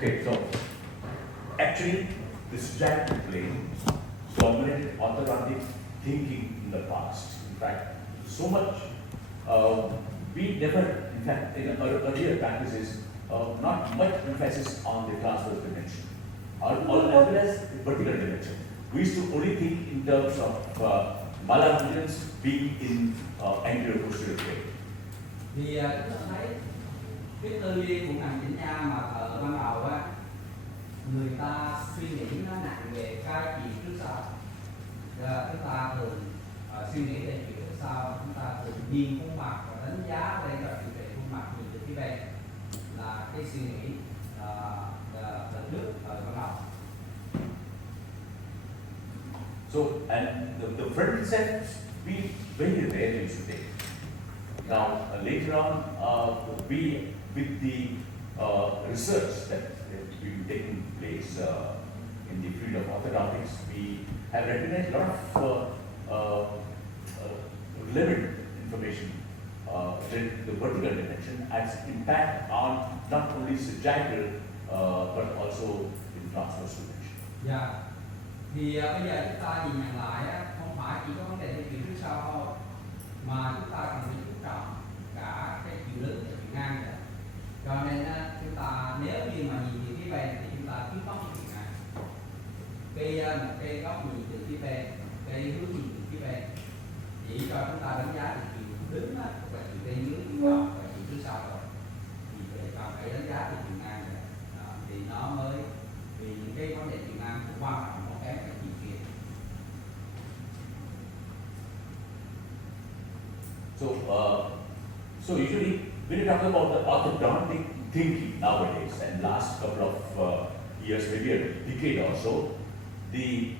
Okay, so actually this giant plane dominated orthodontic thinking in the past. In fact, so much we never, in fact, in our earlier practices, not much emphasis on the transverse dimension or as well as the vertical dimension. We used to only think in terms of malar regions being in anterior posterior plane. Thì chúng ta thấy cái tư duy của ngành chỉnh nha mà thợ ban đầu á, người ta suy nghĩ nó nặng về cái chiều trước sau. Chúng ta thường suy nghĩ về chiều trước sau, chúng ta thường nhìn khuôn mặt và đánh giá lên các điều trị khuôn mặt nhìn từ phía bên là cái suy nghĩ lần trước thời ban đầu. So, and the front concepts we very rarely used to take. Now, later on, we, with the research that we've taken place in the field of orthodontics, we have recognized a lot of relevant information related to the vertical dimension as impact on not only sagittal but also in transverse dimension. Dạ. Thì bây giờ chúng ta nhìn nhận lại á, không phải chỉ có vấn đề theo chiều trước sau thôi, mà chúng ta cần phải chú trọng cả cái chiều lớn và chiều ngang nữa. Cho nên chúng ta nếu như mà nhìn từ phía bên thì chúng ta kiếm góc từ chiều ngang. Một cái góc nhìn từ phía bên, cái hướng nhìn từ phía bên chỉ cho chúng ta đánh giá được chiều đứng và chiều bên dưới chiều góc và chiều trước sau rồi. Thì cần phải đánh giá từ chiều ngang nữa. Thì nó mới vì những cái vấn đề chiều ngang cũng quan trọng không kém cái chiều kia. So usually when you talk about the orthodontic thinking nowadays and last couple of years, maybe a decade or so, the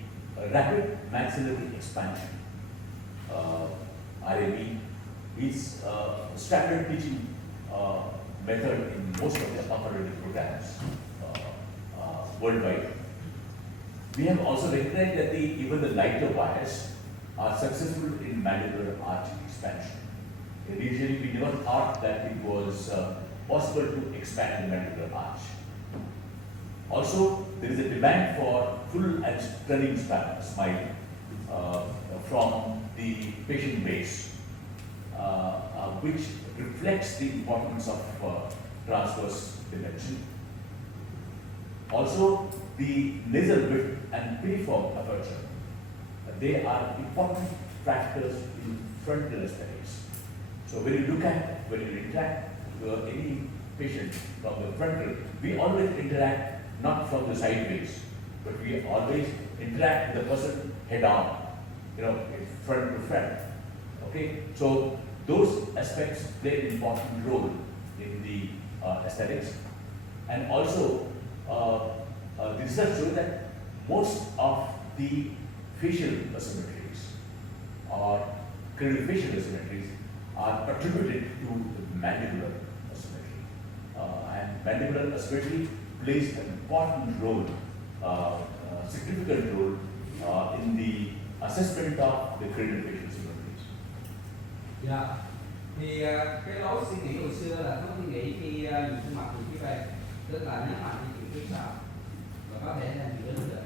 rapid maxillary expansion, RAB, is standard teaching method in most of the operative programs worldwide. We have also recognized that even the lighter wires are successful in mandibular arch expansion. Initially, we never thought that it was possible to expand the mandibular arch. Also, there is a demand for full and stunning smile from the patient base, which reflects the importance of transverse dimension. Also, the nasal width and piriform aperture, they are important factors in frontal aesthetics. So when you interact with any patient from the frontal, we always interact not from the sideways, but we always interact with the person head on, front to front. Okay, so those aspects play an important role in the aesthetics, and also the research shows that most of the facial asymmetries or craniofacial asymmetries are attributed to the mandibular asymmetry. And mandibular asymmetry plays an important role, significant role in the assessment of the craniofacial asymmetries. Dạ, thì cái lối suy nghĩ hồi xưa là có suy nghĩ khi nhìn khuôn mặt từ phía bên, tức là nếu mà đi chiều trước sau và có thể là chiều đứng được.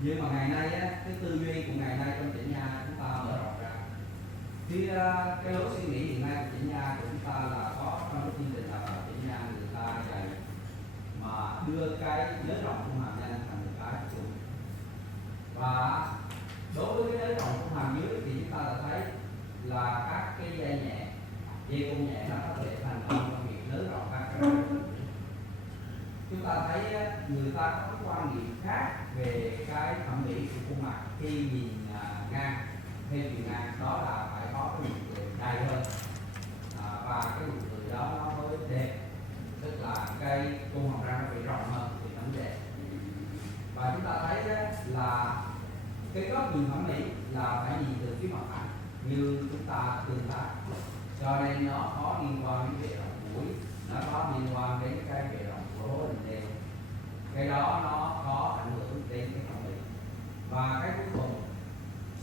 Nhưng mà ngày nay á, cái tư duy của ngày nay trong chỉnh nha chúng ta mở rộng ra. Thì cái lối suy nghĩ hiện nay của chỉnh nha của chúng ta là có trong cái chương trình đào tạo chỉnh nha người ta dạy mà đưa cái nới rộng khuôn hàm nhanh thành một cái chung. Và đối với cái nới rộng khuôn hàm dưới thì chúng ta đã thấy là các cái dây nhẹ, dây cung nhẹ nó có thể thành công trong việc nới rộng các cái. Chúng ta thấy người ta có cái quan niệm khác về cái thẩm mỹ của khuôn mặt khi nhìn ngang hay chiều ngang, đó là phải có cái nụ cười đầy hơn và cái nụ cười đó nó mới đẹp, tức là cái cung hàm răng nó bị rộng hơn thì nó mới đẹp. Và chúng ta thấy là cái góc nhìn thẩm mỹ là phải nhìn từ phía mặt phẳng như chúng ta tương tác, cho nên nó có liên quan đến bề rộng mũi, nó có liên quan đến cái bề rộng của hố hình đen, cái đó nó có ảnh hưởng đến cái thẩm mỹ. Và cái cuối cùng,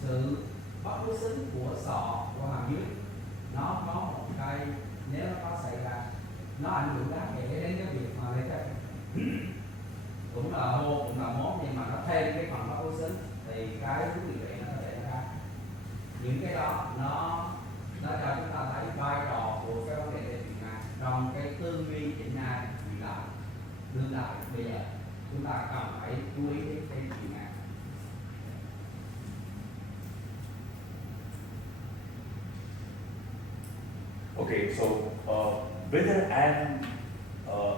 sự bất đối xứng của sọ của hàm dưới nó có một cái, nếu nó có xảy ra nó ảnh hưởng đáng kể đến cái việc mà lấy cái cũng là hô cũng là mốt, nhưng mà nó thêm cái phần hấp xứng thì cái thuốc điều trị nó có thể nó ra. Những cái đó nó cho chúng ta thấy vai trò của cái vấn đề về chuyện này trong cái tư duy chỉnh ngang hiện đại đương đại bây giờ. Chúng ta cần phải chú ý đến cái chuyện này. Okay, so whether I'm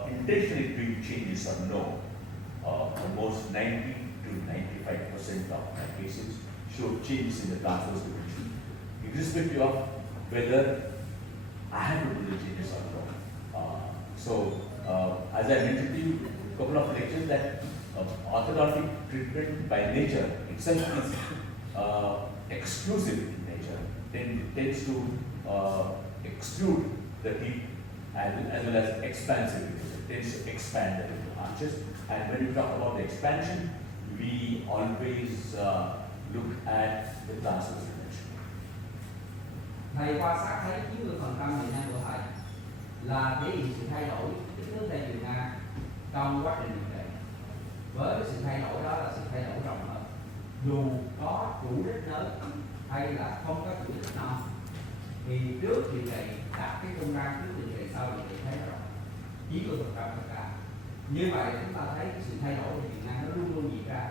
intentionally doing changes or no, almost 90 to 95% of my cases show changes in the transverse dimension, irrespective of whether I have to do the changes or no. As I mentioned to you a couple of lectures, that orthodontic treatment by nature itself is exclusive in nature. Then it tends to exclude the teeth as well as expansive. It tends to expand the dental arches. And when we talk about the expansion, we always look at the transverse dimension. Thầy quan sát thấy 90% bệnh nhân của thầy là thể hiện sự thay đổi kích thước tay chiều ngang trong quá trình điều trị. Với cái sự thay đổi đó là sự thay đổi rộng hơn. Dù có chủ đích lớn hay là không có chủ đích nào, thì trước điều trị đặt cái công năng trước điều trị sau điều trị thấy nó rộng 90% tất cả. Như vậy chúng ta thấy sự thay đổi về chiều ngang nó luôn luôn diễn ra,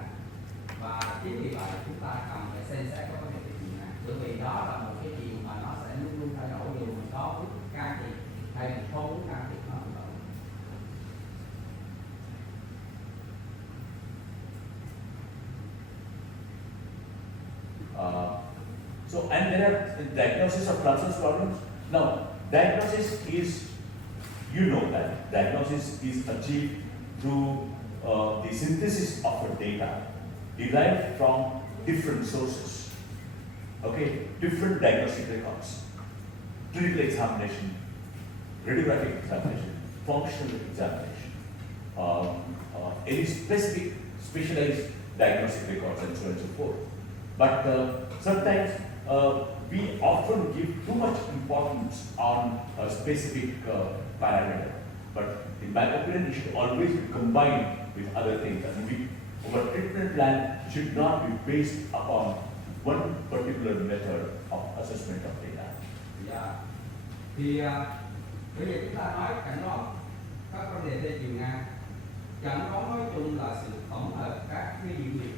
và chính vì vậy chúng ta cần phải xem xét có vấn đề về chiều ngang, bởi vì đó là một cái chiều mà nó sẽ luôn luôn thay đổi dù mình có muốn can thiệp hay mình không muốn can thiệp nó cũng vậy. So, and there are diagnosis of transverse problems. Now, diagnosis is, you know that, diagnosis is achieved through the synthesis of a data derived from different sources, okay, different diagnostic records, clinical examination, radiographic examination, functional examination, any specific specialized diagnostic records and so on and so forth. But sometimes we often give too much importance on a specific parameter. But in my opinion, it should always be combined with other things. And our treatment plan should not be based upon one particular method of assessment of data. Dạ. Thì bây giờ chúng ta nói cảnh đoán các vấn đề về chiều ngang. Chẩn đoán nói chung là sự tổng hợp các cái dữ liệu,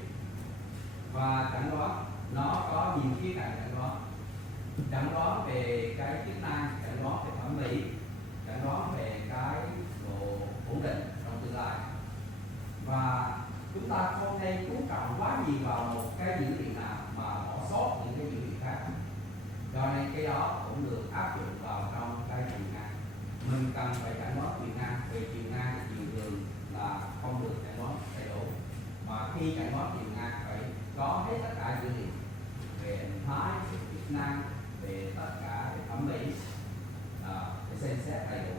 và chẩn đoán nó có nhiều khía cạnh chẩn đoán. Chẩn đoán về cái chức năng, chẩn đoán về thẩm mỹ, chẩn đoán về cái độ ổn định trong tương lai. Và chúng ta không nên chú trọng quá nhiều vào một cái dữ liệu nào mà bỏ sót những cái dữ liệu khác. Cho nên cái đó cũng được áp dụng vào trong cái chiều ngang. Mình cần phải chẩn đoán chiều ngang, về chiều ngang thì chiều thường là không được chẩn đoán đầy đủ. Mà khi chẩn đoán chiều ngang phải có hết tất cả dữ liệu về hình thái, về chức năng, về tất cả về thẩm mỹ, để xem xét đầy đủ.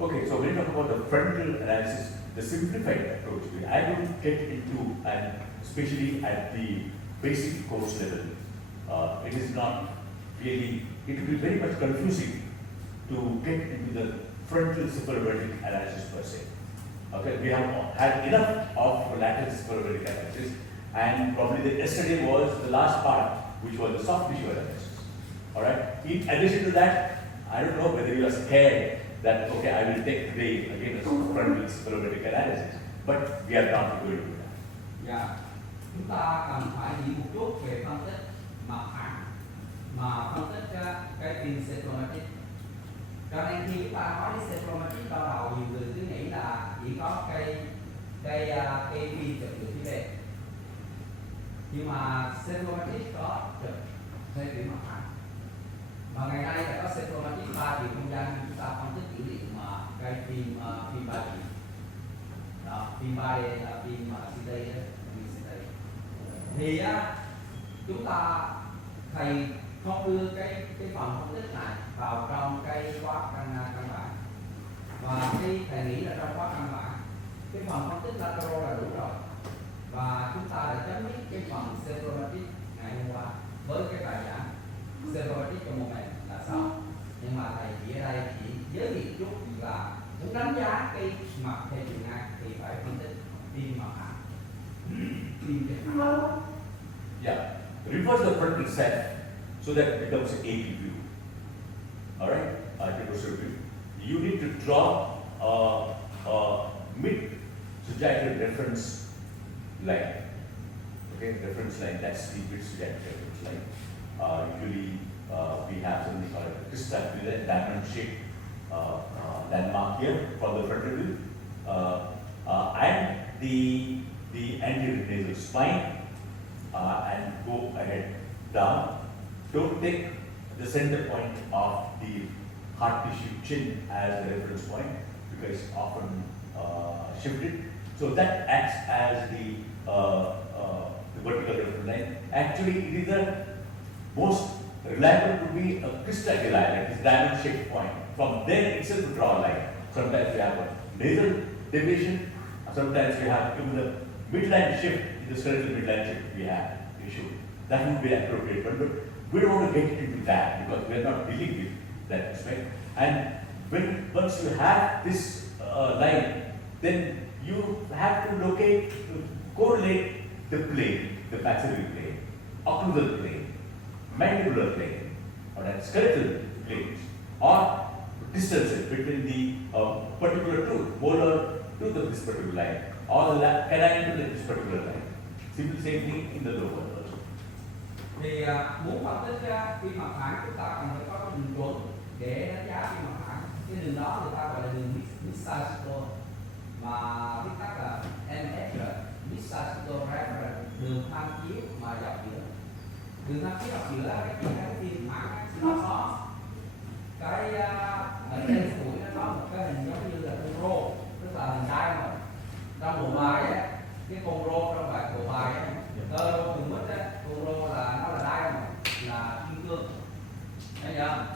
Okay, so when you talk about the frontal analysis, the simplified approach, I don't get into, and especially at the basic course level, it is not really, it will be very much confusing to get into the frontal supervertic analysis per se. Okay, we have had enough of lateral supervertic analysis, and probably the yesterday was the last part, which was the soft tissue analysis. All right. In addition to that, I don't know whether you are scared that okay, I will take today again a frontal supervertic analysis, but we are not going to do that. Yeah. Chúng ta cần phải hiểu một chút về phân tích mặt phẳng, mà phân tích cái phim cytometric. Cho nên khi chúng ta nói đến cytometric ban đầu, nhiều người cứ nghĩ là chỉ có cây phim chụp từ phía bên, nhưng mà cytometric có chụp theo kiểu mặt phẳng. Và ngày nay phải có cytometric 3 chiều không gian, chúng ta phân tích dữ liệu mà cái phim 3 chiều. Đó, phim 3D là phim CT đó, thì chúng ta thầy không đưa cái phần phân tích này vào trong cái khóa căn bản, và khi thầy nghĩ là trong khóa căn bản cái phần phân tích lateral là đủ rồi, và chúng ta đã chấm dứt cái phần cytometric ngày hôm qua với cái bài giảng. separated trong một này là xong. Nhưng mà thầy chỉ ở đây chỉ giới thiệu chút là muốn đánh giá cái mặt theo chiều ngang thì phải phân tích tim mặt hạ, tim trên mặt. Yeah, reverse the frontal set so that it becomes an AP view. All right, reverse view. You need to draw a mid-sagittal reference line. Okay, reference line. That's the mid-sagittal reference line. Usually, we have something called a crystal diamond-shaped landmark here for the frontal view, and the anterior nasal spine, and go ahead down. Don't take the center point of the heart tissue chin as a reference point because it's often shifted. So that acts as the vertical reference line. Actually, it is the most reliable to be a crystal line, this diamond-shaped point. From there itself to draw a line. Sometimes you have a nasal deviation, sometimes you have even the midline shift, the skeletal midline shift we have issue. That would be appropriate, but we don't want to get into that because we are not dealing with that aspect. And once you have this line, then you have to locate, correlate the plane, the maxillary plane, occlusal plane, mandibular plane, or that skeletal planes, or distances between the particular tooth, molar tooth of this particular line, or the canine to this particular line. Simply same thing in the lower also. Thì muốn phân tích tim mặt thẳng chúng ta cần phải có cái đường chuẩn để đánh giá tim mặt thẳng. Cái đường đó người ta gọi là đường Mid-Sagittal, mà viết tắt là MSR, Mid-Sagittal Reference, đường tham chiếu mà dọc giữa. Đường tham chiếu dọc giữa cái gì cái tim thẳng nó có cái ở trên mũi nó có một cái hình giống như là con rô, tức là hình diamond. Trong bộ bài á, cái con rô trong bài bộ bài á, cơ rô cùng mít á, con rô là nó là diamond, là kim cương, thấy chưa?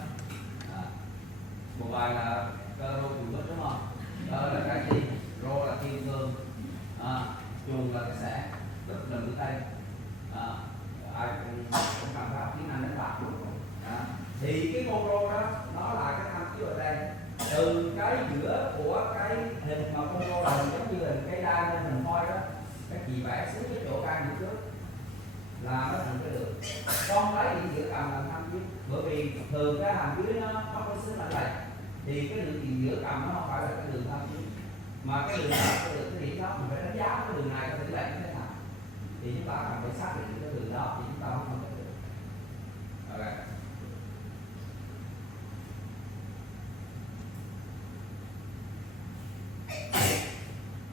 Bộ bài là cơ rô cùng mít đúng không? Cơ là cái gì? Rô là kim cương, trùng là cái xẻ, tức là mũi tay. Ai cũng làm pháp tiếng Anh đánh bạc. Thì cái con rô đó nó là cái tham chiếu ở đây, từ cái giữa của cái hình mà con rô là giống như là cái đai lên hình voi đó, các chị vẽ xuống cái chỗ gan giữa trước là nó thành cái đường. Con lấy điện giữa cầm làm tham chiếu, bởi vì thường cái hàm dưới nó có xíu lạnh lạnh, thì cái đường tiền giữa cầm nó không phải là cái đường tham chiếu, mà cái đường đó, cái điểm đó mình phải đánh giá cái đường này có tỷ lệ như thế nào, thì chúng ta cần phải xác định cái đường đó thì chúng ta không phân tích được. Okay.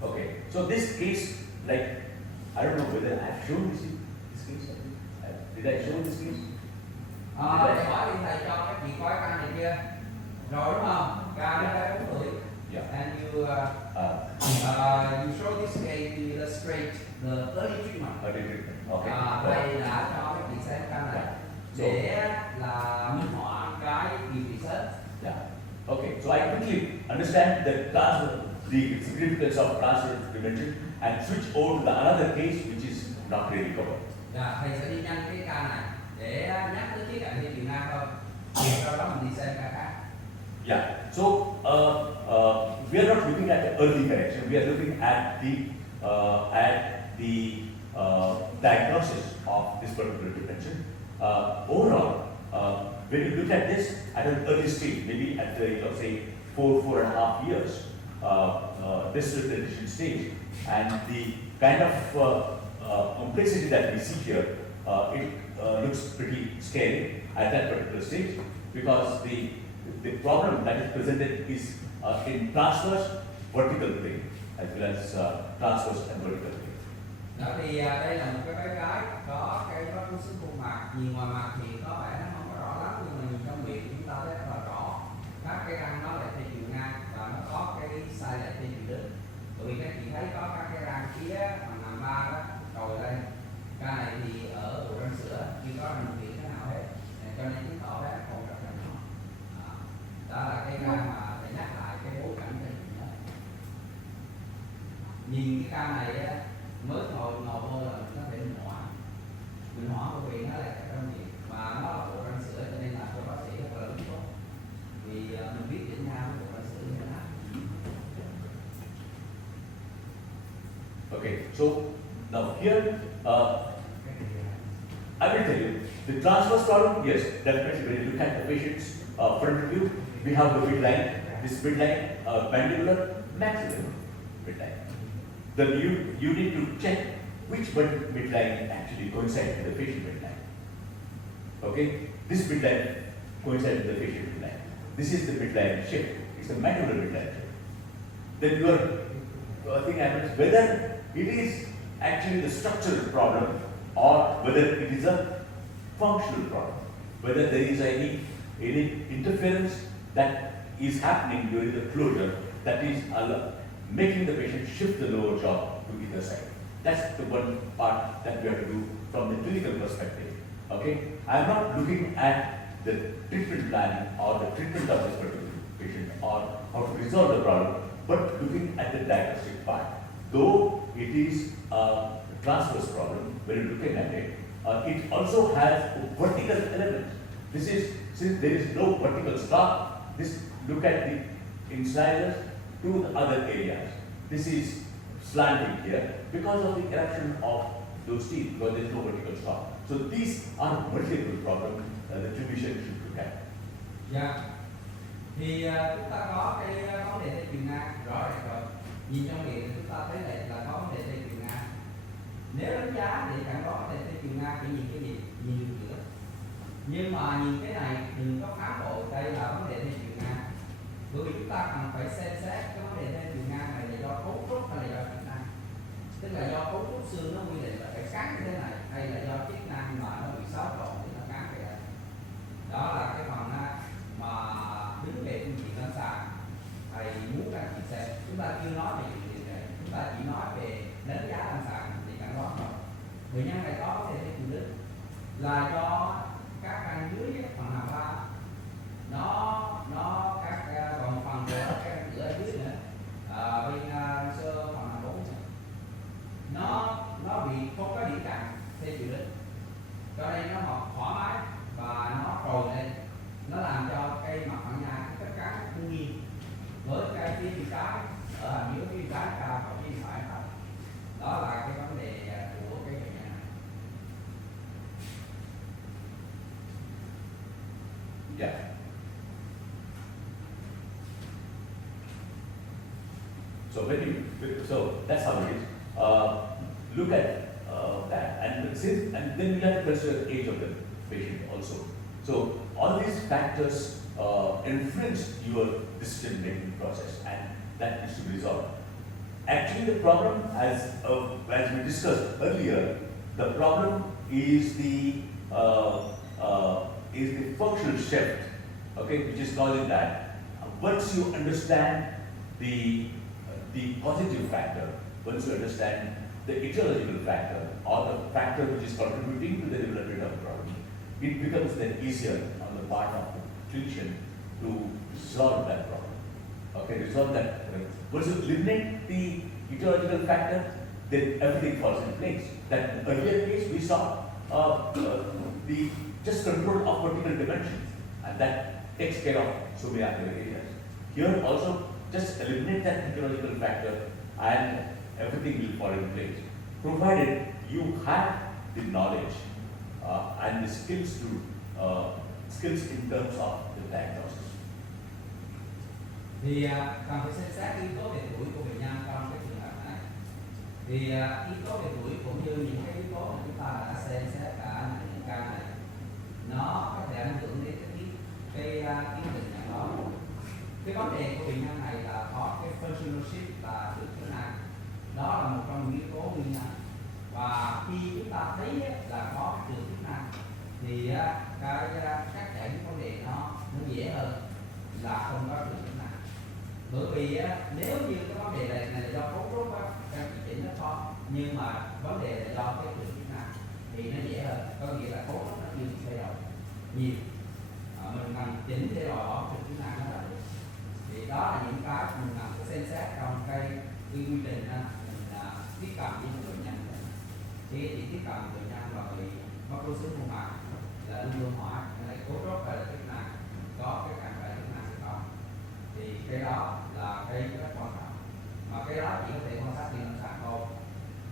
Okay, so this case, like, I don't know whether I've shown this case. Did I show this case? Thầy hỏi thì thầy cho các chị coi căn này kia rồi đúng không? Ca đến đây 4 tuổi. Yeah. And you show this case to illustrate the early treatment. Early treatment. Okay. Thầy đã cho các chị xem căn này để là minh họa cái điều trị sớm. Yeah. Okay, so I quickly understand the significance of transfer dimension and switch over to the another case which is not really covered. Yeah, thầy sẽ đi nhanh cái ca này để nhắc tới khía cạnh theo chiều ngang thôi. Sau đó mình đi xem ca khác. Yeah. So we are not looking at the early correction. We are looking at the diagnosis of this particular dimension. Overall, when you look at this at an early stage, maybe at the say 4.5 years, this transition stage, and the kind of complexity that we see here, it looks pretty scary at that particular stage because the problem that is presented is in transverse vertical plane as well as transverse and vertical plane. Đó thì đây là một cái bé gái có cái vết cú xương khuôn mặt, nhìn ngoài mặt thì có vẻ nó không có rõ lắm nhưng mà nhìn trong miệng chúng ta thấy rất là rõ. Các cái răng nó lại theo chiều ngang và nó có cái size lại theo chiều đứng. Bởi vì các chị thấy có các cái răng phía bằng hàm ba đó trồi lên. Cái này thì ở ổ răng sữa chưa có răng miệng thế nào hết, cho nên chứng tỏ bé còn rất là nhỏ. Đó là cái răng mà để nhắc lại cái bối cảnh này. Nhìn cái ca này mới ngồi vô là mình có thể minh họa bởi vì nó là trong miệng và nó là bộ răng sữa sữa, cho nên là cho bác sĩ rất là đúng tốt. Vì mình biết chỉnh nhau với một bác sĩ như thế nào. Okay, so now here, I will tell you, the transverse problem, yes, definitely when you look at the patient's front view, we have the midline, this midline, mandibular, maxillary midline. Then you need to check which midline actually coincides with the facial midline. Okay, this midline coincides with the facial midline. This is the midline shape, it's the mandibular midline shape. Then your thing happens whether it is actually the structural problem or whether it is a functional problem, whether there is any interference that is happening during the closure that is making the patient shift the lower jaw to either side. That's the one part that we have to do from the clinical perspective. Okay, I am not looking at the treatment plan or the treatment of this particular patient or how to resolve the problem, but looking at the diagnostic part. Though it is a transverse problem, when you're looking at it, it also has a vertical element. This is, since there is no vertical stop, this look at the incisors to the other areas. This is slanting here because of the eruption of those teeth, because there is no vertical stop. So these are multiple problems that the clinician should look at. Dạ. Thì chúng ta có cái vấn đề dây chuyền ngang rõ ràng rồi. Nhìn trong miệng thì chúng ta thấy là có vấn đề dây chuyền ngang. Nếu đánh giá thì chẳng có vấn đề dây chuyền ngang chỉ nhìn cái gì? Nhìn đường giữa. Nhưng mà nhìn cái này đừng có phá vội đây là vấn đề dây chuyền ngang. Bởi vì chúng ta cần phải xem xét cái vấn đề dây chuyền ngang này là do cấu trúc hay là do chức năng. Tức là do cấu trúc xương nó quy định là phải cắn như thế này, hay là do chức năng mà nó bị xáo trộn thì nó cắn vậy. Đó là cái phần mà đứng về phương diện lâm sàng thầy muốn các chị xem. Chúng ta chưa nói về chuyện gì này, chúng ta chỉ nói về đánh giá lâm sàng thì chẳng đó thôi. Bệnh nhân này có vấn đề dây chuyền đứt là do các răng dưới phần hàm ba nó còn phần của các răng giữa ở dưới nữa, bên sơ phần hàm bốn nó bị không có điểm cạnh dây chuyền đứt, cho nên nó mọc thoải mái và nó trồi lên, nó làm cho cây mặt phẳng nha cái tất cả nó nghiêng với cây phía bên trái ở hàm dưới phía trái cao và phía bên phải thấp. Đó là cái vấn đề của cái bệnh nhân này. Yeah. So that's how it is. Look at that, and then we have to consider the age of the patient also. So all these factors influence your decision-making process, and that needs to be resolved. Actually, the problem, as we discussed earlier, the problem is the functional shift, okay, which is causing that. Once you understand the positive factor, once you understand the etiological factor or the factor which is contributing to the development of the problem, it becomes then easier on the part of the clinician to resolve that problem. Okay, resolve that. Once you eliminate the etiological factor, then everything falls in place. That earlier case we saw the just control of vertical dimensions, and that takes care of so many other areas. Here also, just eliminate that etiological factor and everything will fall in place, provided you have the knowledge and the skills in terms of the diagnosis. Thì cần phải xem xét yếu tố về tuổi của bệnh nhân trong cái trường hợp này. Thì yếu tố về tuổi cũng như những cái yếu tố mà chúng ta đã xem xét cả những ca này, nó có thể ảnh hưởng đến cái quyết định nhận đó. Cái vấn đề của bệnh nhân này là có cái functional shift là trượt chức năng, đó là một trong những yếu tố nguyên nhân. Và khi chúng ta thấy là có trượt chức năng thì cách giải quyết vấn đề nó dễ hơn là không có trượt chức năng. Bởi vì nếu như cái vấn đề này là do cấu trúc các chỉ chỉnh nó khó, nhưng mà vấn đề là do cái trượt chức năng thì nó dễ hơn, có nghĩa là cấu trúc nó chưa thay đổi nhiều, mình cần chỉnh thay đổi bỏ trượt chức năng nó là được. Thì đó là những cái mình cần phải xem xét trong cái quy trình mình tiếp cận với bệnh nhân. Thì tiếp cận bệnh nhân và bị mắc rối xương hông mạc là luôn luôn hỏi cái cấu trúc hay là chức năng có cái cản trở chức năng hay không, thì cái đó là cái rất quan trọng, mà cái đó chỉ có thể quan sát trên lâm sàng thôi,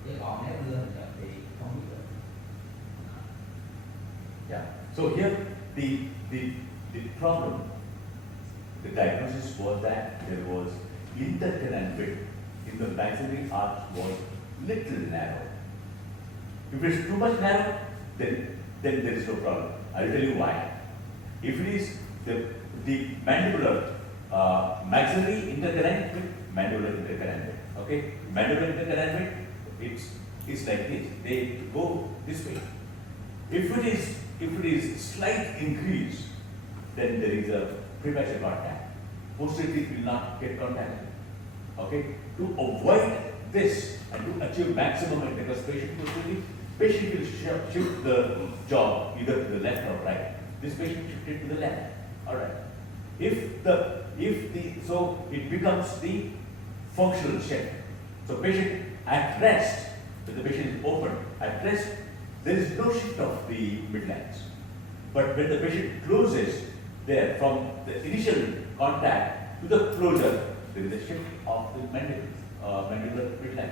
chứ còn nếu đưa hình chụp thì không biết được. Yeah. So here the problem, the diagnosis was that there was intercanal width in the maxillary arch was little narrow. If it's too much narrow, then there is no problem. I'll tell you why. If it is the mandibular maxillary intercanal width, mandibular intercanal width, okay? Mandibular intercanal width, it's like this. They go this way. If it is slight increase, then there is a premature contact. Posterior teeth will not get contact. Okay? To avoid this and to achieve maximum because patient will shift the jaw either to the left or right. This patient shifted to the left. Alright. So it becomes the functional shift. So patient at rest, when the patient is open, at rest, there is no shift of the midlines. But when the patient closes there from the initial contact to the closure, there is a shift of the mandibular midline.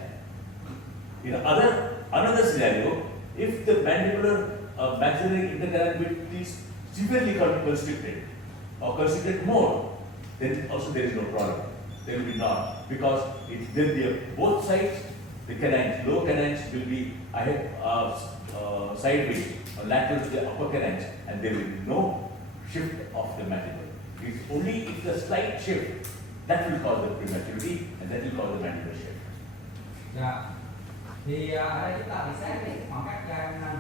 In another scenario, if the mandibular maxillary intercanal width is severely constricted or constricted more, then also there is no problem. There will be not, because there will be both sides, the canines, lower canines will be sideways or lateral to the upper canines, and there will be no shift of the mandible. It's only if the slight shift that will cause the prematurity and that will cause the mandibular shift. Dạ. Thì ở đây chúng ta bị xét cái khoảng cách hai răng nanh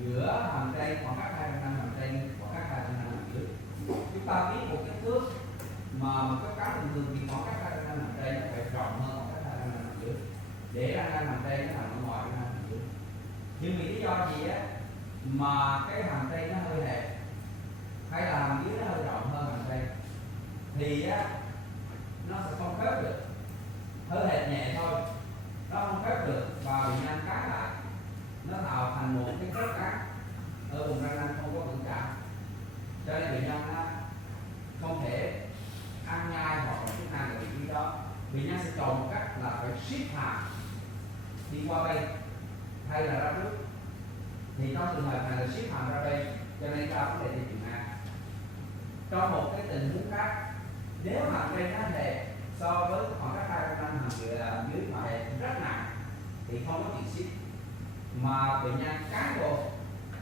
giữa hàm trên, khoảng cách hai răng nanh hàm trên, khoảng cách hai răng nanh hàm dưới. Chúng ta biết một cái thước mà một cái cá bình thường thì khoảng cách hai răng nanh hàm trên nó phải rộng hơn khoảng cách hai răng nanh hàm dưới, để răng nanh hàm trên nó nằm ở ngoài răng nanh hàm dưới. Nhưng vì lý do gì á mà cái hàm trên nó hơi hẹp hay là hàm dưới nó hơi rộng hơn hàm trên thì á nó sẽ không khớp được, hơi hẹp nhẹ thôi, nó không khớp được và bệnh nhân cắn lại, nó tạo thành một cái khớp cắn ở vùng răng nanh không có vững chãi, cho nên bệnh nhân không thể ăn nhai hoặc là chức năng của vị trí đó. Bệnh nhân sẽ chọn một cách là phải siết hàm đi qua bên hay là ra trước, thì trong trường hợp này là siết hàm ra bên, cho nên ta vấn đề đi chuyện A. Trong một cái tình huống khác, nếu hàm trên nó hẹp so với khoảng cách hai răng nanh hàm dưới mà hẹp rất nặng thì không có chuyện siết, mà bệnh nhân cán vô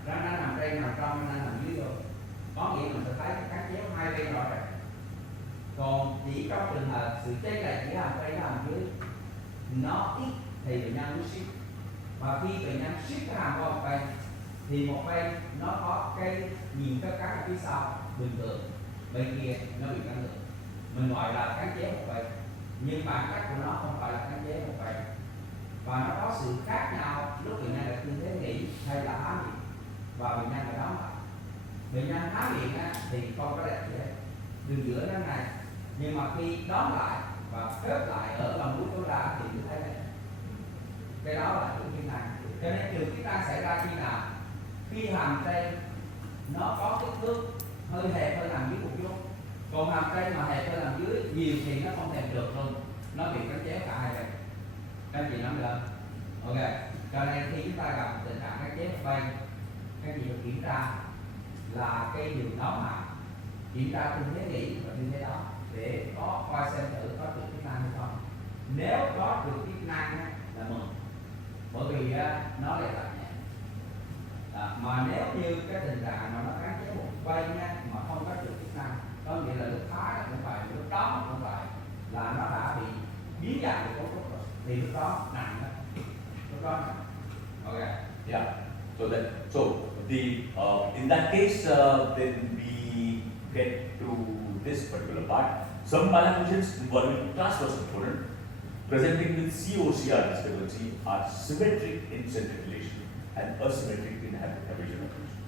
răng nanh hàm trên nằm trong, răng nanh hàm dưới rồi, có nghĩa mình sẽ thấy cái cán chéo hai bên rõ ràng. Còn chỉ trong trường hợp sự chênh lệch giữa hàm trên và hàm dưới nó ít thì bệnh nhân mới siết, và khi bệnh nhân siết cái hàm qua một bên thì một bên nó có cái nhìn cái cán ở phía sau bình thường, bên kia nó bị cắn ngược, mình gọi là cán chéo một bên, nhưng bản chất của nó không phải là cán chéo một bên, và nó có sự khác nhau lúc bệnh nhân là tư thế nghỉ hay là há miệng và bệnh nhân là đóng lại. Bệnh nhân há miệng thì không có đẹp gì hết, đường giữa răng này, nhưng mà khi đóng lại và khớp lại ở lòng mũi tối đa thì mới thấy này. Cái đó là trường chức năng. Cho nên trường chức năng xảy ra khi nào? Khi hàm trên nó có kích thước hơi hẹp hơn hàm dưới một chút, còn hàm trên mà hẹp hơn hàm dưới nhiều thì nó không thèm được luôn, nó bị cắn chéo cả hai bên. Các anh chị nắm được? Ok. Cho nên khi chúng ta gặp tình trạng cắn chéo một bên, các anh chị phải kiểm tra là cái đường đóng hàm, kiểm tra tư thế nghỉ và tư thế đó để có coi xem thử có trường chức năng hay không. Nếu có trường chức năng là mừng, bởi vì nó lại là nhẹ. Mà nếu như cái tình trạng mà nó cắn chéo một bên mà không có trường chức năng, có nghĩa là lúc thái là cũng vậy, lúc đó cũng vậy, là nó đã bị biến dạng của cấu trúc rồi, thì lúc đó nặng đó, lúc đó nặng. Ok. Yeah. In that case, then we get to this particular part. Some malfunctions involving transverse component presenting with COCR discrepancy are symmetric in centrifugalation and asymmetric in habitual occlusion.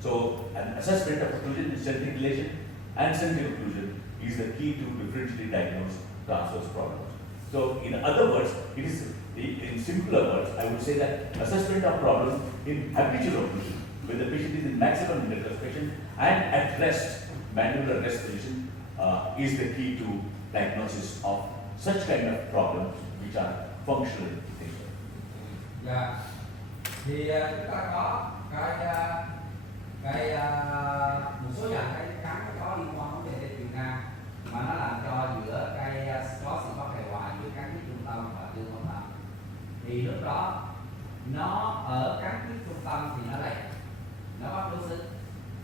So, an assessment of occlusion in centrifugalation and central occlusion is the key to differentially diagnose transverse problems. So, in other words, in simpler words, I would say that assessment of problems in habitual occlusion when the patient is in maximum mental respiration and at rest, manual rest position is the key to diagnosis of such kind of problems which are functional in nature. Dạ. Thì chúng ta có một số dạng cây cắn có liên quan vấn đề dây chuyền ngang mà nó làm cho giữa cây có sự bất hài hòa giữa các cái trung tâm và tương quan tâm. Thì lúc đó nó ở các cái trung tâm thì nó lệch, nó bắt đối xứng,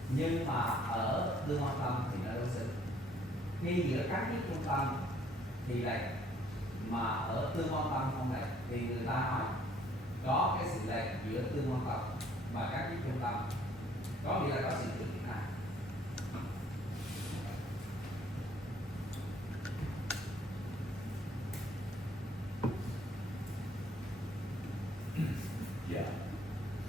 nhưng mà ở tương quan tâm thì nó đối xứng. Khi giữa các cái trung tâm thì lệch mà ở tương quan tâm không lệch thì người ta nói có cái sự lệch giữa tương quan tâm và các cái trung tâm, có nghĩa là có sự trừ này. Yeah.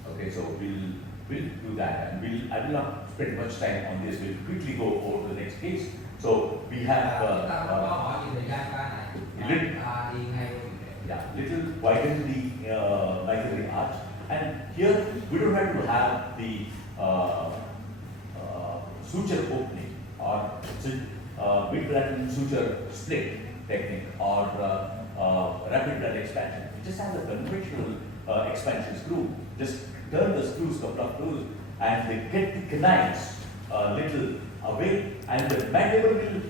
Okay, so we'll do that, and I will not spend much time on this. We'll quickly go over to the next case. So we have Chúng ta có hỏi về thời gian ca này. Đi ngay luôn. Yeah, little widen the maxillary arch, and here we don't have to have the suture opening or mid-platinum suture split technique or rapid blood expansion. We just have the conventional expansion screw. Just turn the screws, couple of screws, and they get the canines a little away, and the mandible will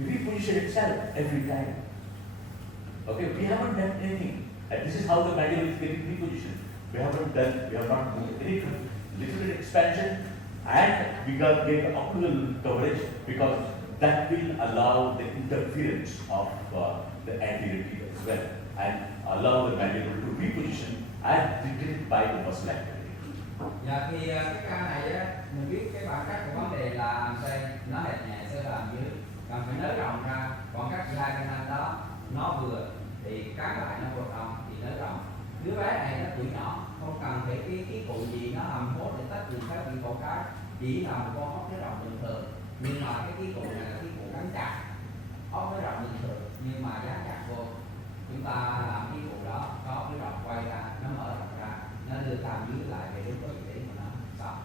reposition itself every time. Okay, we haven't done anything. And this is how the mandible is getting repositioned. We have not moved anything. Little bit expansion, and we got get occlusal coverage because that will allow the interference of the anterior teeth as well, and allow the mandible to reposition as dictated by the muscle activity. Dạ thì cái ca này á, mình biết cái bản chất của vấn đề là đây nó hẹp nhẹ sẽ làm dưới, cần phải nới rộng ra, còn các hai cái năng đó nó vừa thì cán lại nó vô trong thì nới rộng. Đứa bé này nó tuổi nhỏ, không cần phải cái cụ gì nó làm hốt để tách đường khác bị cổ cái, chỉ là một con ốc nới rộng bình thường, nhưng mà cái cụ này là cái cụ gắn chặt, ốc nới rộng bình thường nhưng mà dán chặt vô. Chúng ta làm cái cụ đó có cái rộng quay ra, nó mở rộng ra, nó đưa cằm dưới lại về đúng cái vị trí của nó xong.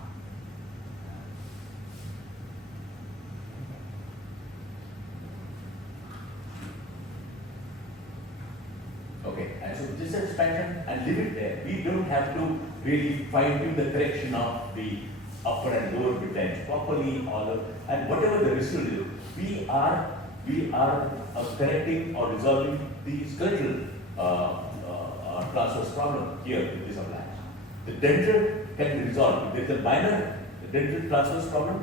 Okay, and so this expansion and leave it there. We don't have to really fine tune the correction of the upper and lower midlines properly, and whatever the result is, we are correcting or resolving the skeletal transverse problem here with this appliance. The dental can be resolved. If there is a minor dental transverse problem,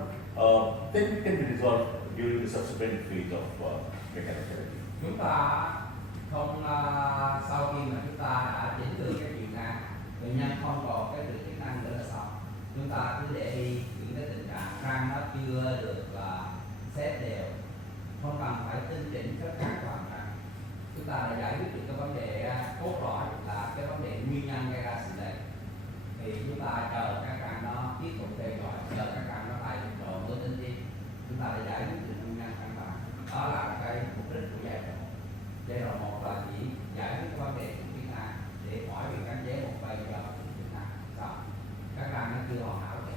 then it can be resolved during the subsequent phase of mechanical therapy. Chúng ta không sau khi mà chúng ta đã chỉnh được cái chuyện ngang, bệnh nhân không còn cái việc chức năng nữa là xong. Chúng ta cứ để đi những cái tình trạng răng nó chưa được xếp đều, không cần phải tinh chỉnh các hoàn răng. Chúng ta đã giải quyết được cái vấn đề cốt lõi là cái vấn đề nguyên nhân gây ra sự lệch. Thì chúng ta chờ các răng nó tiếp tục theo dõi, chờ các răng nó tại độ mới tinh đi. Chúng ta đã giải quyết được nguyên nhân căn bản. Đó là cái mục đích của giai đoạn 1. Giai đoạn 1 là chỉ giải quyết vấn đề của chức năng để khỏi bị gắn chế một tay cho chức năng. Xong, các răng nó chưa hoàn hảo để.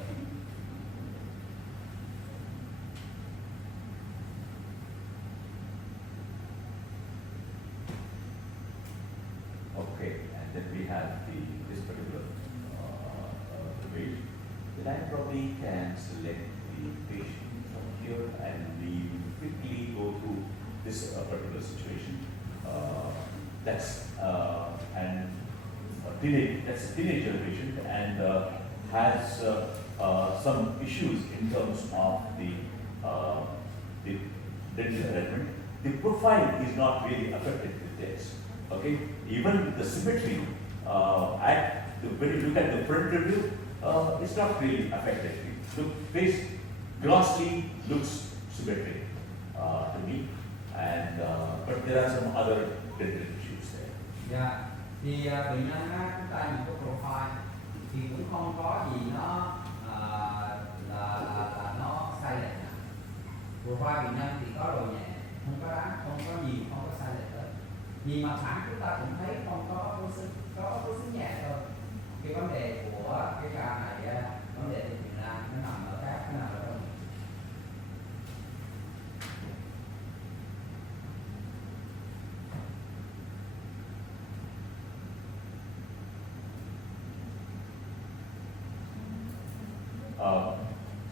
Okay, and then we have this particular weight. Then I probably can select the patient from here, and we will quickly go through this particular situation. That's a teenager patient and has some issues in terms of the dental arrangement. The profile is not really affected with this. Okay, even the symmetry when you look at the frontal view, it's not really affected. The face grossly looks symmetric to me, and but there are some other dental issues there. Dạ, thì bệnh nhân chúng ta nhìn cái profile thì cũng không có gì nó là nó sai lệch. Profile bệnh nhân thì có độ nhẹ, không có đá, không có nhiều, không có sai lệch hết. Nhìn mặt thẳng chúng ta cũng thấy không có đối xứng nhẹ thôi. Cái vấn đề của cái ca này vấn đề về Việt Nam nó nằm ở khác, nó nằm ở đâu?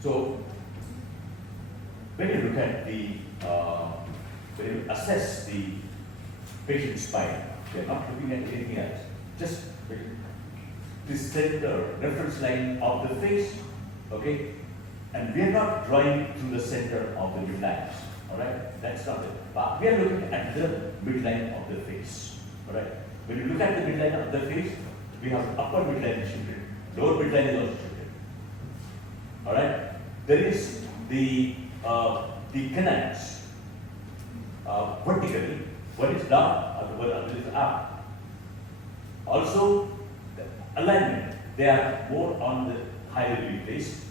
So when you look at when you assess the patient's spine, we are not looking at anything else. Just the center reference line of the face, okay? And we are not drawing through the center of the midlines, all right? That's not it. But we are looking at the midline of the face, all right? When you look at the midline of the face, we have upper midline shifted, lower midline is also shifted, all right? There is the canines vertically. One is down, other is up. Also, the alignment, they are more on the higher place,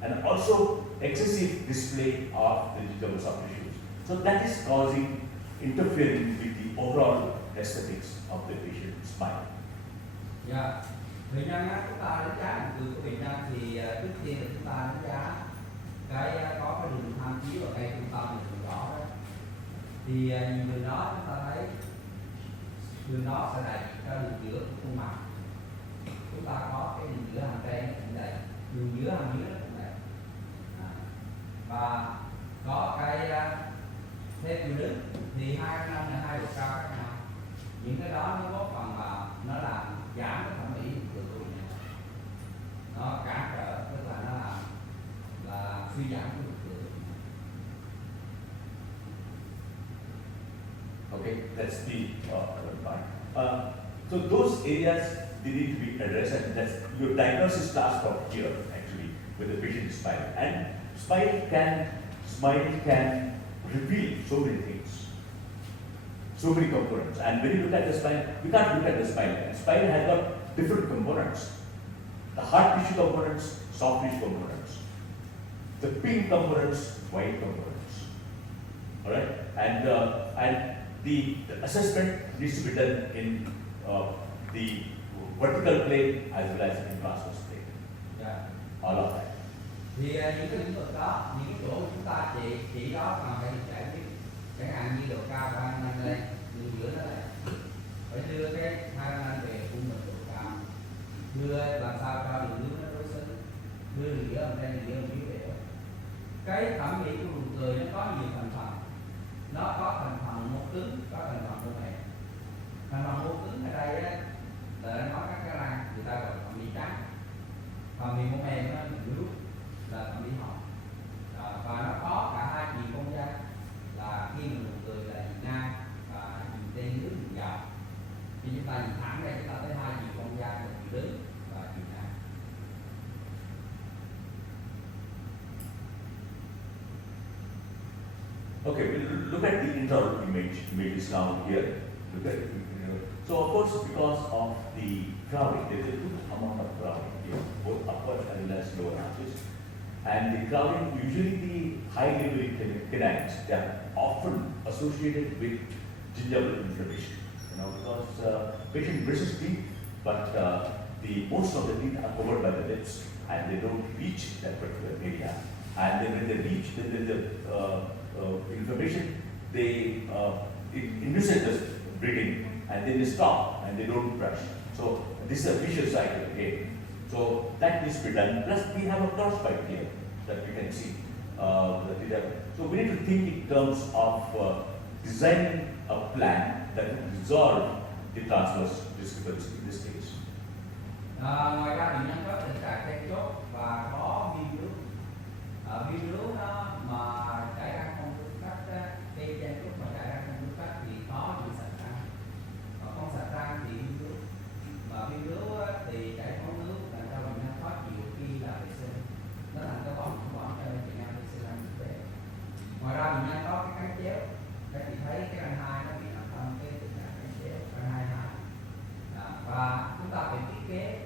and also excessive display of the digital soft tissues. So that is causing interfering with the overall aesthetics of the patient's spine. Dạ. Bệnh nhân á, chúng ta đánh giá hình tượng của bệnh nhân thì trước tiên là chúng ta đánh giá có cái đường tham chiếu ở ngay trung tâm này đường đỏ đó. Thì nhìn đường đó chúng ta thấy đường đó sẽ đại diện cho đường giữa của khuôn mặt. Chúng ta có cái đường giữa hàm trên cũng đây, đường giữa hàm dưới cũng đây. Và có cái theo chiều đứng thì hai cái năm là hai độ cao khác nhau. Những cái đó nó góp phần vào nó làm giảm cái thẩm mỹ của tụi mình, nó cản trở, tức là nó làm là suy giảm cái lực lượng. Okay, that's the part. So those areas they need to be addressed, and that's your diagnosis starts from here actually with the patient's spine. And smile can reveal so many things, so many components. And when you look at the spine, we can't look at the spine. And spine has got different components. The hard tissue components, soft tissue components, the pink components, white components. All right, and the assessment needs to be done in the vertical plane as well as in transverse plane. Yeah. All of that. Thì những cái lĩnh vực đó, những cái chỗ chúng ta chỉ đó cần phải giải quyết. Chẳng hạn như độ cao của anh lên, đường giữa nó lại phải đưa cái hai anh về cùng mình độ cao, đưa làm sao cho đường dưới nó đối xứng, đưa đường giữa lên đường giữa dưới về. Cái thẩm mỹ của nụ cười nó có nhiều thành phần, nó có thành phần mô cứng, có thành phần mô mềm. Thành phần mô cứng ở đây á, là nói các răng người ta gọi là thẩm mỹ trắng, thẩm mỹ mô mềm nó yếu là thẩm mỹ hồng. Và nó có cả hai chiều không gian, là khi mình nụ cười là nhìn ngang và nhìn trên dưới nhìn dọc. Khi chúng ta nhìn thẳng ra chúng ta thấy hai chiều không gian là chiều đứng và chiều ngang. Okay, we'll look at the intraoral images now here. Look at it. So of course, because of the crowding, there is a good amount of crowding here, both upper as well as lower arches. And the crowding, usually the high labeling canines, they are often associated with gingival inflammation. Because patient brushes teeth, but most of the teeth are covered by the lips, and they don't reach that particular area. And then when they reach, then there is inflammation. It induces the breathing, and then they stop and they don't brush. So this is a vicious cycle again. So that needs to be done. Plus we have a cross bite here that we can see. So we need to think in terms of designing a plan that will resolve the transverse discrepancy in this case. Ngoài ra bệnh nhân có tình trạng then chốt và có viêm nước. Viêm nước đó mà chảy ra không được cách, cái then chốt mà chảy ra không được cách thì có bị sạch răng. Không sạch răng thì viêm nước. Mà viêm nước thì chảy máu nước làm cho bệnh nhân khó chịu khi làm vệ sinh. Nó làm cái bỏng cho nên bệnh nhân vệ sinh răng thực tế. Ngoài ra bệnh nhân có cái cắn chéo. Các chị thấy cái răng hai nó bị nằm trong cái tình trạng cắn chéo, răng hai. Và chúng ta phải thiết kế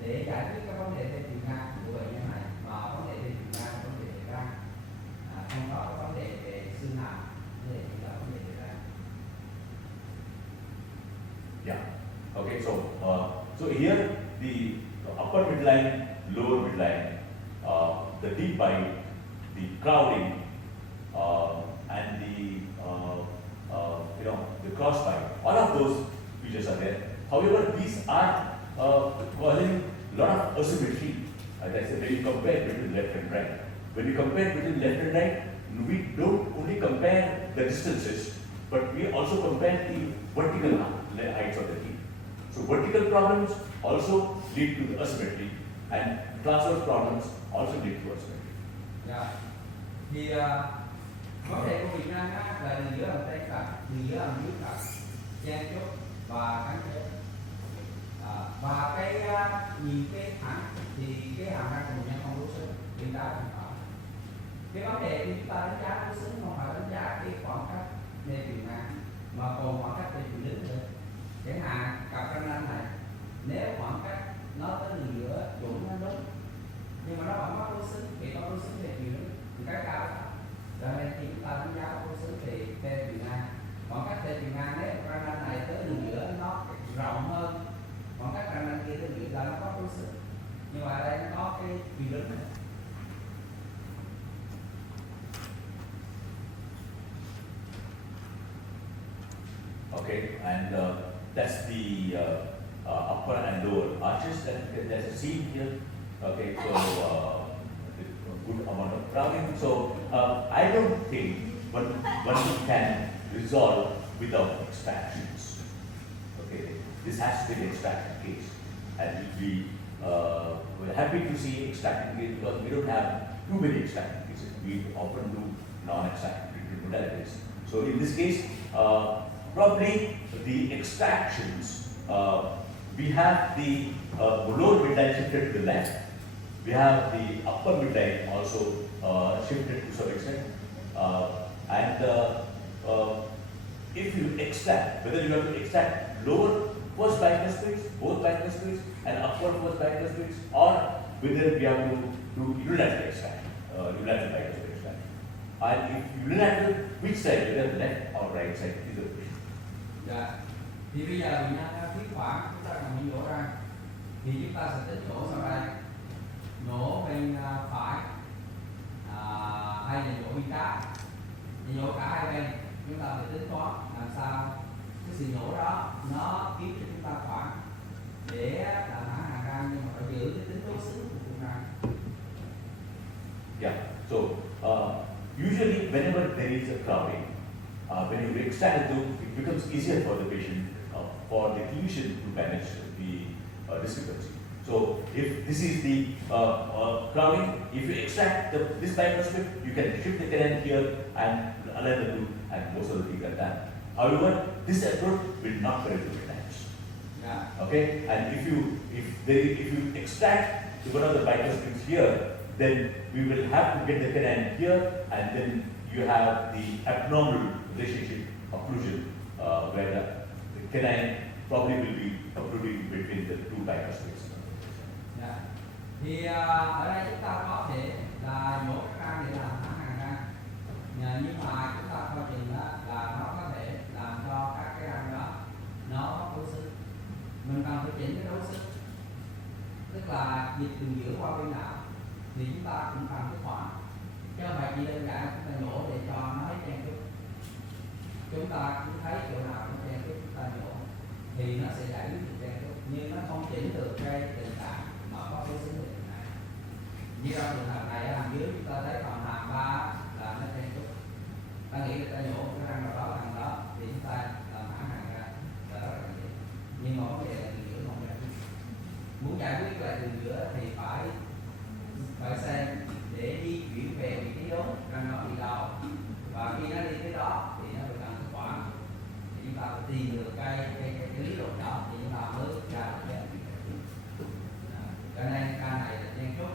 để giải quyết các vấn đề về chiều ngang của bệnh nhân này, mà vấn đề về chiều ngang là vấn đề về răng, không có vấn đề về xương hàm, vấn đề chỉ là vấn đề về răng. Yeah. Okay. So here the upper midline, lower midline, the deep bite, the crowding, and the cross bite. All of those features are there. However, these are causing a lot of asymmetry. As I said, when you compare between left and right. When you compare between left and right, we don't only compare the distances, but we also compare the vertical heights of the teeth. So vertical problems also lead to the asymmetry, and transverse problems also lead to asymmetry. Dạ. Thì vấn đề của Việt Nam á, là đường giữa hàm trên cạnh, đường giữa hàm dưới cạnh, chen chúc và cắn chết. Và cái nhìn cái thẳng thì cái hàm răng của bệnh nhân không đối xứng, hiện tại không phải. Cái vấn đề khi chúng ta đánh giá đối xứng không phải đánh giá cái khoảng cách nê truyền ngang, mà còn khoảng cách nê truyền lính nữa. Chẳng hạn cặp răng nanh này, nếu khoảng cách nó tới đường giữa chuẩn nó đúng, nhưng mà nó vẫn mất đối xứng thì có đối xứng về truyền lính thì cái cao. Cho nên khi chúng ta đánh giá đối xứng thì nê truyền ngang, khoảng cách nê truyền ngang nếu răng nanh này tới đường giữa nó rộng hơn khoảng cách răng nanh kia tới đường giữa là nó có đối xứng, nhưng mà đây nó có cái truyền lính này. Okay, and that's the upper and lower arches that's seen here. Okay, so a good amount of crowding. So I don't think one can resolve without extractions. Okay, this has to be an extraction case, and we're happy to see extracting case because we don't have too many extracting cases. We often do non-extracting treatment modalities. So in this case, probably the extractions, we have the lower midline shifted to the left. We have the upper midline also shifted to some extent. If you extract, whether you have to extract lower first bicuspids, both bicuspids, and upper first bicuspids, or whether we have to do unilateral extraction, unilateral bicuspid extraction. And if unilateral, which side, whether left or right side, is the question. Dạ. Thì bây giờ bệnh nhân phía phải chúng ta cần nhổ răng, thì chúng ta sẽ tính nhổ sau đây, nhổ bên phải hay là nhổ bên trái, thì nhổ cả hai bên. Chúng ta phải tính toán làm sao cái sự nhổ đó nó kiếm cho chúng ta khoảng để làm hẳn hàng răng, nhưng mà phải giữ cái tính đối xứng của khung răng. Yeah. So usually whenever there is a crowding, when you extract the tooth, it becomes easier for the patient for the clinician to manage the discrepancy. So if this is the crowding, if you extract this bicuspid, you can shift the canine here and align the tooth, and most of the things are done. However, this approach will not correct the canines. Yeah. Okay, and if you extract one of the bicuspids here, then we will have to get the canine here, and then you have the abnormal relationship occlusion where the canine probably will be occluding between the two bicuspids. Dạ. Thì ở đây chúng ta có thể là nhổ các răng để làm hẳn hàng răng, nhưng mà chúng ta coi chừng là nó có thể làm cho các cái răng đó nó đối xứng. Mình cần phải chỉnh cái đối xứng, tức là dịch đường giữa qua bên nào thì chúng ta cũng cần cái khoảng, chứ không phải chỉ đơn giản chúng ta nhổ để cho nó hết chen chúc. Chúng ta cũng thấy chỗ nào cũng chen chúc chúng ta nhổ thì nó sẽ giải quyết được chen chúc, nhưng nó không chỉnh được cái tình trạng mà có đối xứng như thế này. Như trong trường hợp này ở hàm dưới chúng ta thấy còn hàm 3 là nó chen chúc, ta nghĩ là ta nhổ cái răng nào đó là răng đó thì chúng ta làm hẳn hàng ra là rất là dễ. Nhưng mà vấn đề là đường giữa không giải quyết. Muốn giải quyết lại đường giữa thì phải xem để di chuyển về vị trí đúng răng nó đi đâu, và khi nó đi tới đó thì nó phải cần cái khoảng, thì chúng ta phải tìm được cái lý luận đó thì chúng ta mới ra được cái cho nên ca này là chen chúc,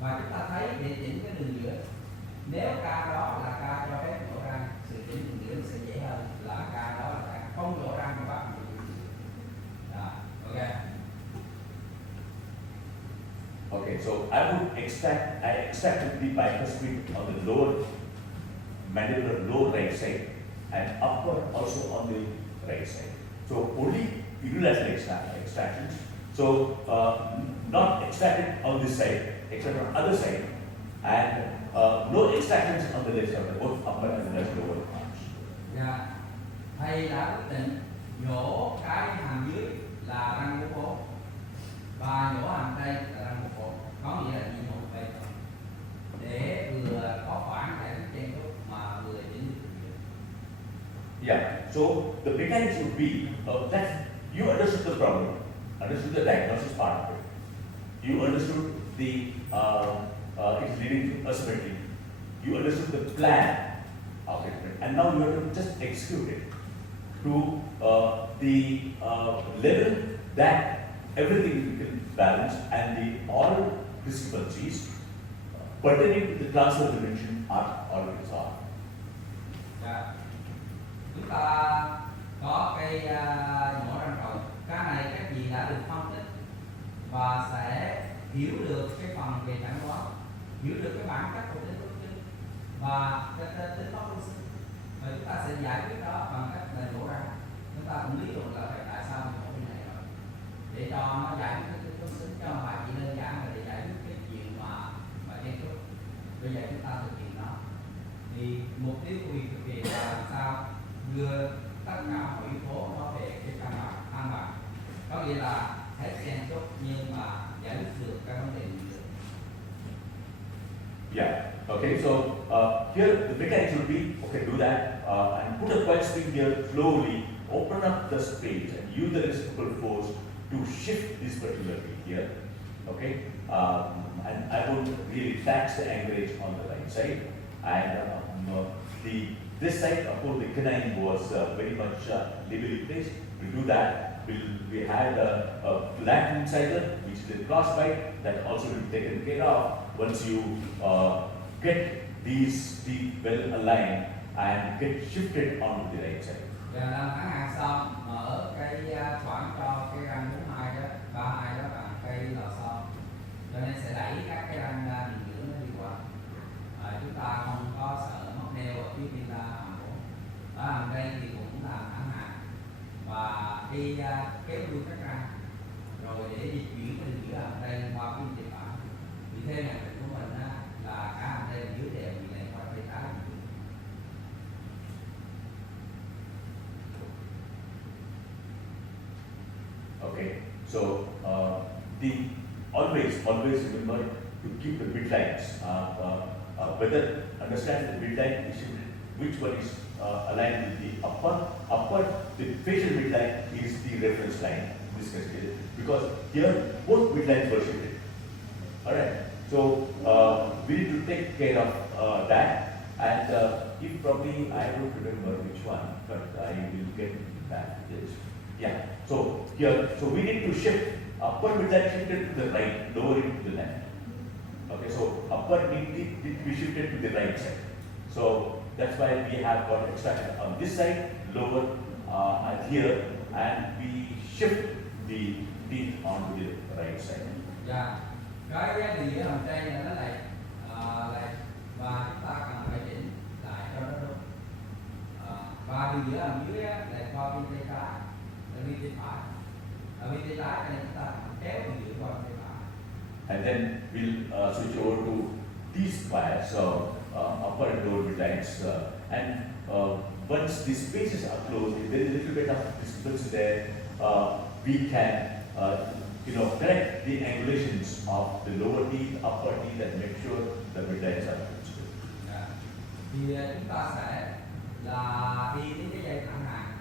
và chúng ta thấy để chỉnh cái đường giữa, nếu ca đó là ca cho phép nhổ răng, sự chỉnh đường giữa sẽ dễ hơn là ca đó là ca không nhổ răng mà bắt ok. Okay, so I extracted the bicuspid on the lower mandibular lower right side and upper also on the right side. So only unilateral extractions. So not extracted on this side, extracted on other side, and no extractions on the left side, both upper and lower arms. Dạ. Thầy đã quyết định nhổ cái hàm dưới là răng của phố và nhổ hàm đây là răng của phố, có nghĩa là chỉ nhổ về để vừa có khoảng để trên tốt mà vừa chỉnh được. Yeah, so the mechanics would be that you understood the problem, understood the diagnosis part of it. You understood the it's leading to asymmetry. You understood the plan of it, and now you have to just execute it to the level that everything can balance and the all discrepancies pertaining to the transfer dimension are already resolved. Dạ. Chúng ta có cái nhổ răng rồi, cái này các gì đã được phân tích và sẽ hiểu được cái phần về chẩn đoán, hiểu được cái bản chất của tính tố chứng và cái tính tố sinh, và chúng ta sẽ giải quyết đó bằng cách là nhổ răng. Chúng ta cũng lý luận là tại sao mình nhổ cái này rồi để cho nó giải quyết cái tính tố sinh, cho bài chỉ đơn giản là để giải quyết cái chuyện mà gen trúc. Bây giờ chúng ta thực hiện nó thì mục tiêu của việc thực hiện là làm sao đưa tất cả mọi yếu tố nó về cái cân bằng, có nghĩa là hết gen trúc nhưng mà giải quyết được các vấn đề nhiều. Yeah. Okay. So here the mechanics would be okay. Do that and put a coil spring here slowly. Open up the space and use the reciprocal force to shift this particular bit here. Okay. And I won't really tax the anchorage on the right side. And this side, of course, the canine was very much legally placed. We'll do that. We had a flat incisor, which is a cross bite, that also will be taken care of once you get these teeth well aligned and get shifted onto the right side. Và làm tháng hàng xong mở cái khoảng cho cái răng 42 đó, 32 đó bằng cây lò xo, cho nên sẽ đẩy các cái răng đường giữa nó đi qua. Chúng ta không có sợ móc neo ở phía bên hàm cổ. Ở hàm đây thì cũng làm thẳng hàng và đi kéo đuôi các răng rồi để di chuyển cái đường giữa hàm đây qua bên tay phải. Vì theo nhận định của mình là cả hàm đây dưới đều bị lệch qua tay trái. Okay, so always remember to keep the midlines. Whether understand the midline is which one is aligned with the upper. The facial midline is the reference line in this case because here both midlines were shifted. All right, so we need to take care of that. And if probably I don't remember which one, but I will get back to this. Yeah, so here, so we need to shift upper midline shifted to the right, lower it to the left. Okay, so upper need to be shifted to the right side. So that's why we have got extracted on this side, lower here, and we shift the teeth onto the right side. Dạ, cái đường giữa hàm trên là nó lệch và chúng ta cần phải chỉnh lại cho nó đúng. Và đường giữa hàm dưới lại qua bên tay trái, bên tay phải. Ở bên tay trái này chúng ta kéo đường giữa qua bên tay phải. And then we'll switch over to these squares, so upper and lower midlines, and once the spaces are closed, if there is a little bit of distance there, we can correct the angulations of the lower teeth, upper teeth, and make sure the midlines are fixed. Thì chúng ta sẽ là đi đến cái dây thẳng hàng,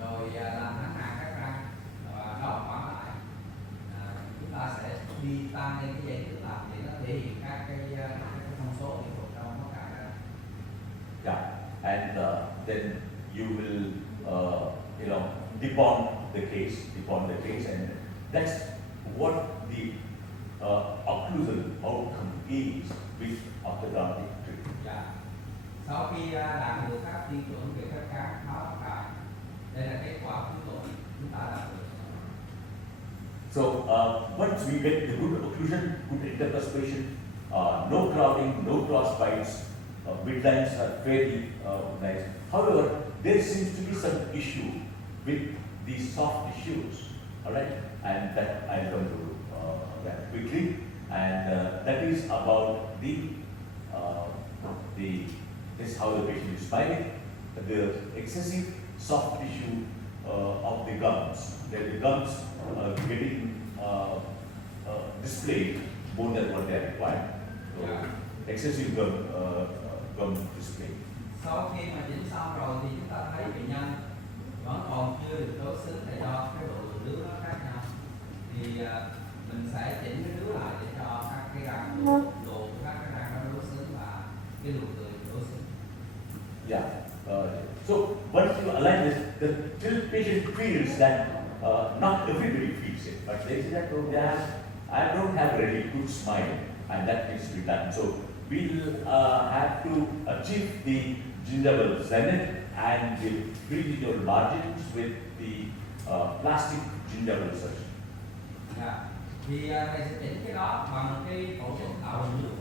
rồi làm thẳng hàng các răng và đó khoảng lại. Chúng ta sẽ đi tăng lên cái dây tự làm để nó thể hiện các cái thông số kỹ thuật trong tất cả các. Yeah, and then you will depon the case, and that's what the occlusal outcome is with orthodontic treatment. Dạ. Sau khi đạt được các tiêu chuẩn về các cán nó lại, đây là kết quả cuối cùng chúng ta đạt được. So once we get the good occlusion, good intercuspation, no crowding, no cross bites, midlines are fairly nice. However, there seems to be some issue with the soft tissues, all right, and that I'm going to that quickly, and that is about this how the patient is smiling, the excessive soft tissue of the gums, that the gums getting displayed more than what they are required. So, excessive gum display. Sau khi mà chỉnh xong rồi thì chúng ta thấy bệnh nhân vẫn còn chưa được đối xứng là do cái độ lượng nước nó khác nhau, thì mình sẽ chỉnh cái nước lại để cho các cái răng độ của các cái răng nó đối xứng và cái nụ cười đối xứng. Yeah. So once you align this, the till patient feels that not everybody feels it, but they say that oh, I don't have a really good smile, and that needs to be done. So we'll have to achieve the gingival zenith and the pregingival margins with the plastic gingival surgery. Yeah. Thì thầy sẽ chỉnh cái đó bằng một cái phẫu thuật tạo hình nước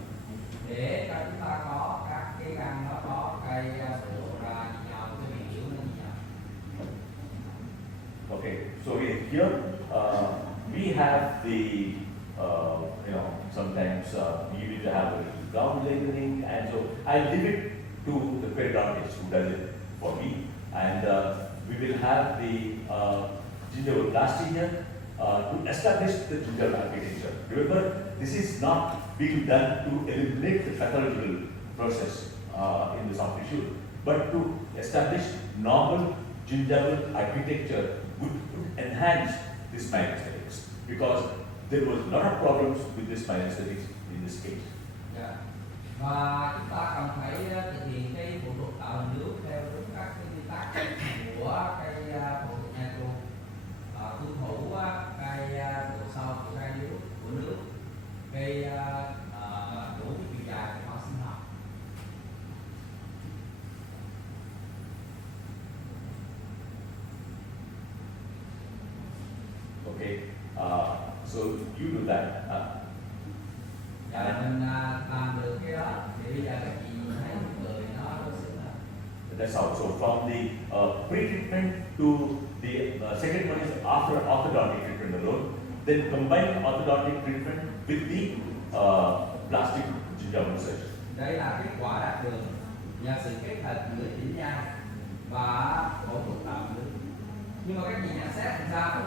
để cho chúng ta có các cái răng nó có cái độ ra nhau, cái miệng yếu nó như nhau. Okay, so here we have the sometimes you need to have a gum labeling, and so I leave it to the periodontist who does it for me, and we will have the gingival plastic here to establish the gingival architecture. Remember, this is not being done to eliminate the pathological process in the soft tissue, but to establish normal gingival architecture would enhance the smile aesthetics, because there was a lot of problems with the smile aesthetics in this case. Yeah. Và chúng ta cần phải thực hiện cái phẫu thuật tạo hình nước theo đúng các cái quy tắc của cái phẫu thuật nha cô, tuân thủ cái độ sâu của cái nước cái đủ cái chiều dài của nó sinh học. Okay, so you do that. Dạ, mình làm được cái đó thì bây giờ các chị thấy người nó đối xứng là. That's how. So from the pre-treatment to the second one is after orthodontic treatment alone. Then combine orthodontic treatment with the plastic gingival surgery. Đây là kết quả đạt được nhờ sự kết hợp giữa chỉnh nha và phẫu thuật tạo hình nước. Nhưng mà các chị nhận xét làm sao?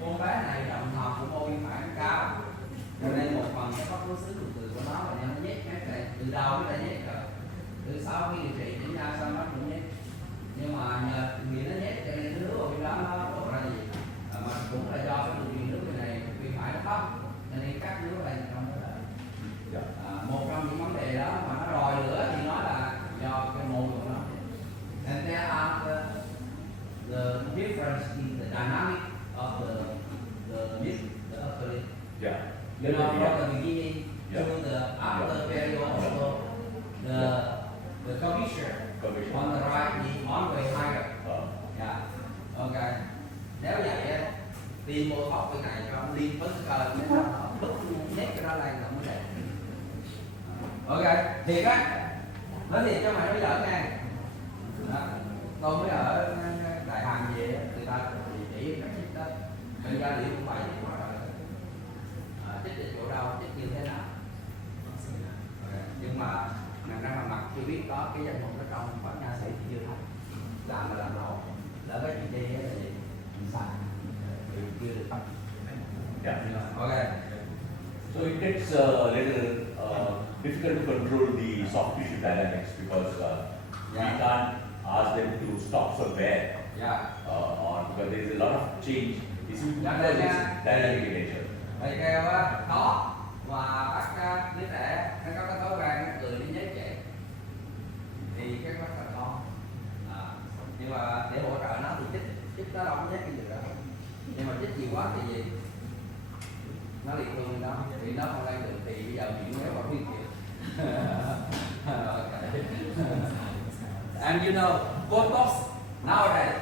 Con bé này trọng thọ của môi phải cao, cho nên một phần sẽ có đối xứng nụ cười của nó và nó nhét mép này từ đầu nó đã nhét rồi, từ sau khi điều trị chỉnh nha xong nó cũng nhét, nhưng mà nhờ vì nó nhét cho nên cái nước ở bên đó nó đổ ra gì, mà cũng là do cái đường truyền nước này vì phải nó thấp, cho nên cắt nước lên trong đó là một trong những vấn đề đó mà nó ròi lửa thì nói là do cái môi của nó. And there are the difference in the dynamic of the mid, the upper lip. Yeah. You know, from the beginning to the after period, also the curvature on the right is always higher. Yeah. Okay. Nếu vậy á, tìm một góc bên này cho liên phấn cơ để nó bứt nhét cái đó lên là mới đẹp. Ok, thiệt á. Nói thiệt cho mày nói giỡn nha. Tôi mới ở đại hành về người ta chỉ cách chích đó, mình ra liệu cũng phải chích qua rồi, chích ở chỗ đâu, chích như thế nào. Nhưng mà ngành răng hàm mặt chưa biết có cái danh mục ở trong khoản nha sĩ chưa thấy, làm là làm lỗ, lỡ cái chuyện đi là gì, mình sai, chưa được. Yeah. Okay. So it gets a little difficult to control the soft tissue dynamics because we can't ask them to stop somewhere, or because there is a lot of change. It's dynamic in nature. Thầy kêu á, khó và bắt đứa trẻ nó có cái thói quen nó cười nó nhếch vậy thì cái rất là khó. Nhưng mà để hỗ trợ nó thì chích nó đâu có nhếch cái gì đâu. Nhưng mà chích nhiều quá thì gì? Nó liệt luôn đó, thì nó không lên được thì bây giờ miệng méo vào khuyên chịu. And you know, Botox nowadays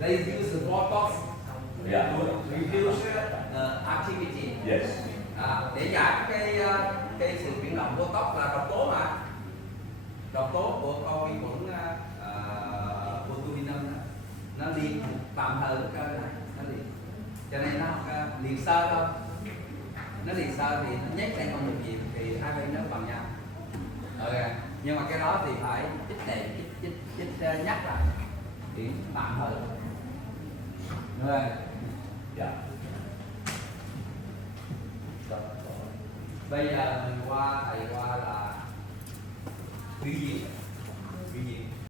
they use the Botox to reduce activity. Yes. Để giảm cái sự chuyển động Botox là độc tố mà, độc tố của con vi khuẩn botulinum nó liền tạm thời cái cơ này, nó liền, cho nên nó liền sơ thôi. nó liền sơ thì nó nhét sang con đường gì thì hai bên nó bằng nhau. Ok, nhưng mà cái đó thì phải chích đèn, chích nhắc lại thì tạm hơn. Rồi. Yeah. Bây giờ mình qua thầy qua là biểu diễn.